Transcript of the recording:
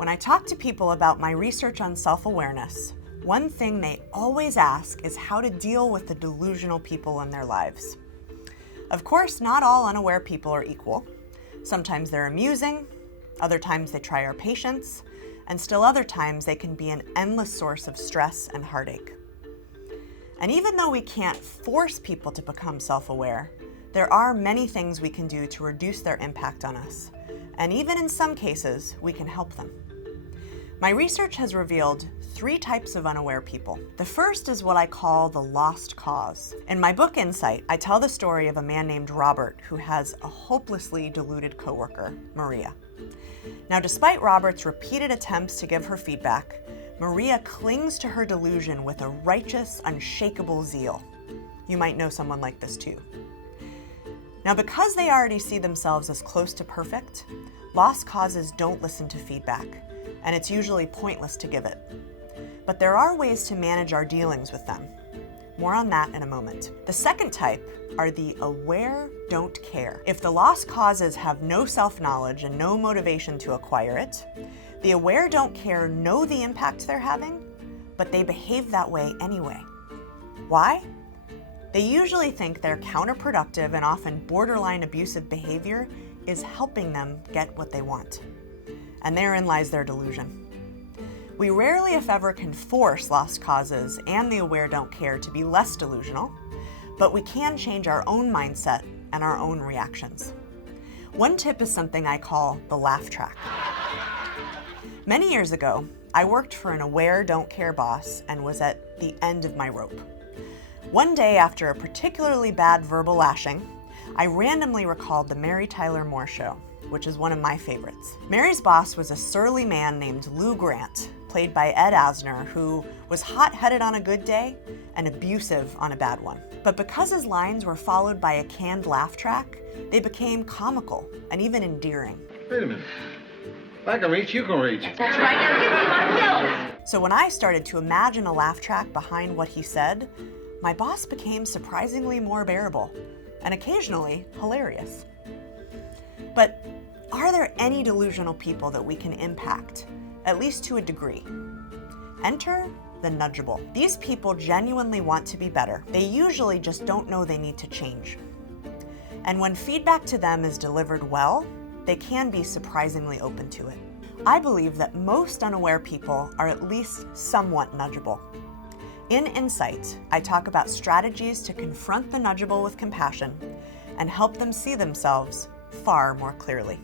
When I talk to people about my research on self-awareness, one thing they always ask is how to deal with the delusional people in their lives. Of course, not all unaware people are equal. Sometimes they're amusing, other times they try our patience, and still other times they can be an endless source of stress and heartache. And even though we can't force people to become self-aware, there are many things we can do to reduce their impact on us. And even in some cases, we can help them. My research has revealed 3 types of unaware people. The first is what I call the lost cause. In my book, Insight, I tell the story of a man named Robert who has a hopelessly deluded coworker, Maria. Now, despite Robert's repeated attempts to give her feedback, Maria clings to her delusion with a righteous, unshakable zeal. You might know someone like this too. Now, because they already see themselves as close to perfect, lost causes don't listen to feedback, and it's usually pointless to give it. But there are ways to manage our dealings with them. More on that in a moment. The second type are the aware don't care. If the lost causes have no self-knowledge and no motivation to acquire it, the aware don't care know the impact they're having, but they behave that way anyway. Why? They usually think their counterproductive and often borderline abusive behavior is helping them get what they want. And therein lies their delusion. We rarely, if ever, can force lost causes and the aware don't care to be less delusional, but we can change our own mindset and our own reactions. One tip is something I call the laugh track. Many years ago, I worked for an aware don't care boss and was at the end of my rope. One day after a particularly bad verbal lashing, I randomly recalled the Mary Tyler Moore Show, which is one of my favorites. Mary's boss was a surly man named Lou Grant, played by Ed Asner, who was hot-headed on a good day and abusive on a bad one. But because his lines were followed by a canned laugh track, they became comical and even endearing. Wait a minute. If I can reach, you can reach. That's right. Now give me my pills. So when I started to imagine a laugh track behind what he said, my boss became surprisingly more bearable and occasionally hilarious. But are there any delusional people that we can impact, at least to a degree? Enter the nudgeable. These people genuinely want to be better. They usually just don't know they need to change. And when feedback to them is delivered well, they can be surprisingly open to it. I believe that most unaware people are at least somewhat nudgeable. In Insight, I talk about strategies to confront the nudgeable with compassion and help them see themselves far more clearly.